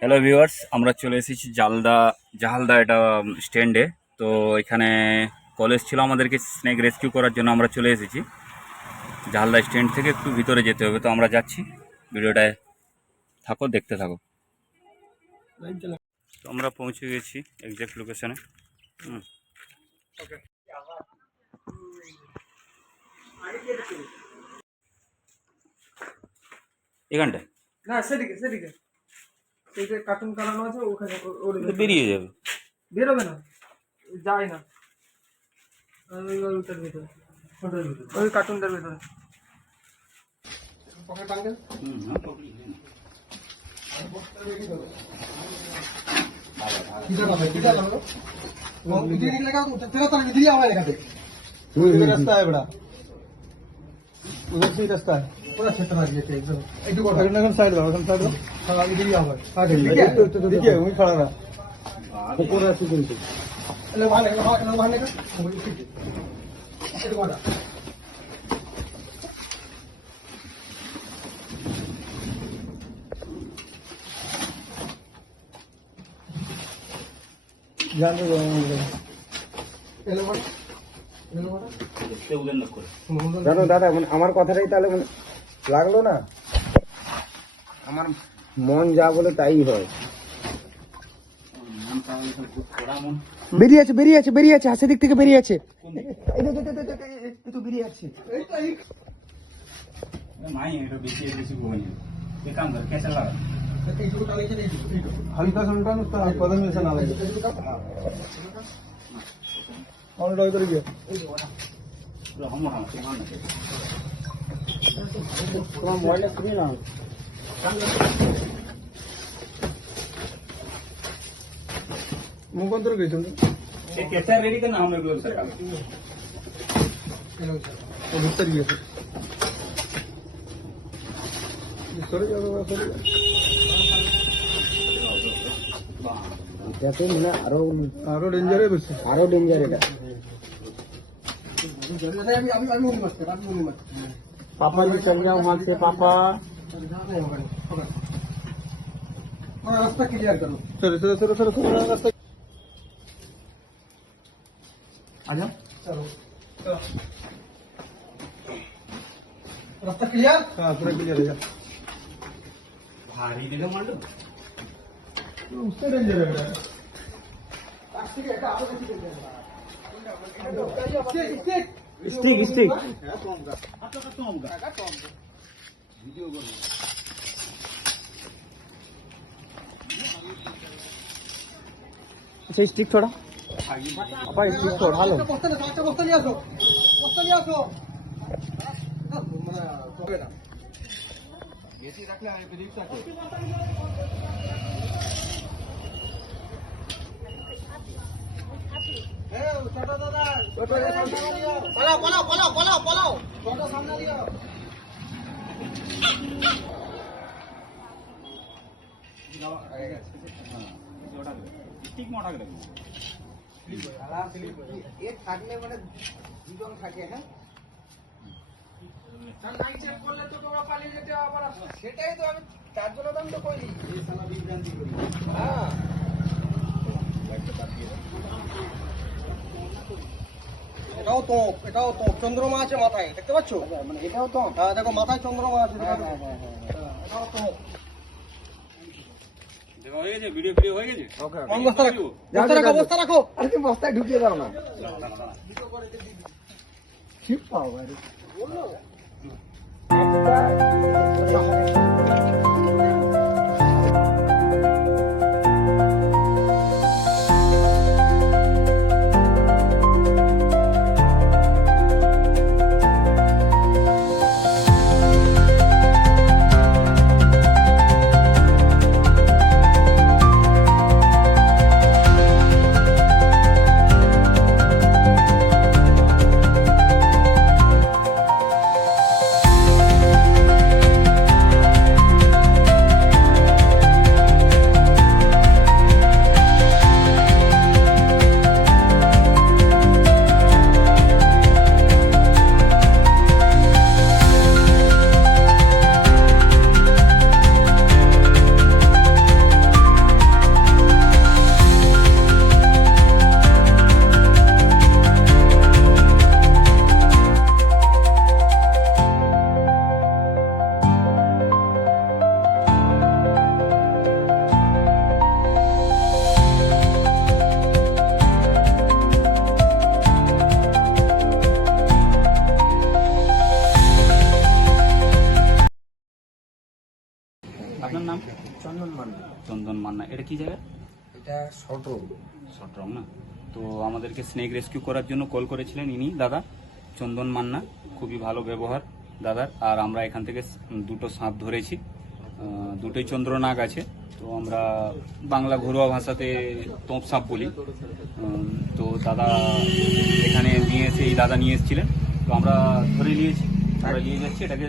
Hello viewers, আমরা চলে এসেছি জাহালদা এটা স্ট্যান্ডে। তো এখানে কলেজ ছিল, আমাদেরকে স্নেক রেস্কিউ করার জন্য আমরা চলে এসেছি। জাহালদা স্ট্যান্ড থেকে একটু ভিতরে যেতে হবে, তো আমরা যাচ্ছি। ভিডিওটায় থাকো, দেখতে থাকো। তো আমরা পৌঁছে গেছি এক্সাক্ট লোকেশনে। এখানটায় না, সেদিকে সেদিকে এই যে কার্টুন কাটানো আছে ওখানে বেরিয়ে যাবে, বেরোবে না, যায় না। ওইটার ভিতরে, ওই কার্টুনটার ভিতরে পকেট বাঙ্গেল। रास्ता है बड़ा, उधर से रास्ता है पूरा क्षेत्र आ गया एकदम। एक को साइड दो, साइड दो। हां, इधर ही आओ भाई। हां, देखिए वही खड़ा रहा पूरा सीक्वेंस। ले वहां निकल, वहां निकल, वही ठीक है। ये तो वाला जान दो। এলো বড়, এলো বড় দেখতে উলেন না করে। জানো দাদা, মানে আমার কথাটাই তাহলে মানে লাগলো না, আমার মন যা বলে তাই হয়। বেরিয়ে আছে, বেরিয়ে আছে, বেরিয়ে আছে, হাসি দিক থেকে বেরিয়ে আছে। এই তো বেরিয়ে আছে। মাই এটা বেশি বেশি বই ये काम कर कैसे लगा हल्का सा उल्टा नुकता कदम में से ना लगे और डॉय कर गया हम वहां से मान তোমার মোবাইলটা খুবই না मुंह गई तुम ये कैसे रेडी करना हम लोग सरकार वो भीतर गया सॉरी जाओ सॉरी এটাতে মানে আরো आरो डेंजर है बस আরো ডেঞ্জার এটা। अभी अभी अभी उन्हीं मत कर अभी उन्हीं मत पापा जी चल जाओ वहां से पापा। रास्ता क्लियर करो। चलो चलो चलो चलो चलो रास्ता आ जाओ। चलो चलो रास्ता क्लियर। हाँ पूरा क्लियर है। भारी देगा मान लो उससे डेंजर है স্টিক স্টিক अच्छा स्टिक थोड़ा पापा स्टिक थोड़ा लो। बस्ता लिया सो बस्ता लिया सो ऐसे रखना है रिक्शा को। ঠিক মোটা করে एक থাকলে মানে দুজন থাকে। হ্যাঁ নাইট চেক করলে তো তোমরা পালিয়ে যেতে আবার আসো। সেটাই তো আমি তার জন্য দাম তো কইলি এই সালা বিভ্রান্তি করি। হ্যাঁ এটাও তো চন্দ্রমা আছে মাথায়, দেখতে পাচ্ছ? মানে এটাও তো হ্যাঁ দেখো মাথায় চন্দ্রমা আছে। এটাও তো দেখো হয়ে গেছে, ভিডিও ভিডিও হয়ে গেছে। ওকে বস্তা রাখো, বস্তা রাখো। আরে তুমি বস্তায় ঢুকিয়ে দাও না। ঠিক পাও আরে আপনার নাম? চন্দন মান্না। চন্দন মান্না। এটা কি জায়গা? এটা ছোট চট্টগ্রাম না? তো আমাদেরকে স্নেক রেস্কিউ করার জন্য কল করেছিলেন ইনি দাদা চন্দন মান্না। খুবই ভালো ব্যবহার দাদার। আর আমরা এখান থেকে দুটো সাপ ধরেছি, দুটোই চন্দ্রনাগ আছে। তো আমরা বাংলা ঘরোয়া ভাষাতে তোপ সাপ বলি। তো দাদা এখানে নিয়ে এসে এই দাদা নিয়ে এসেছিলেন, তো আমরা ধরে নিয়ে যাচ্ছি এটাকে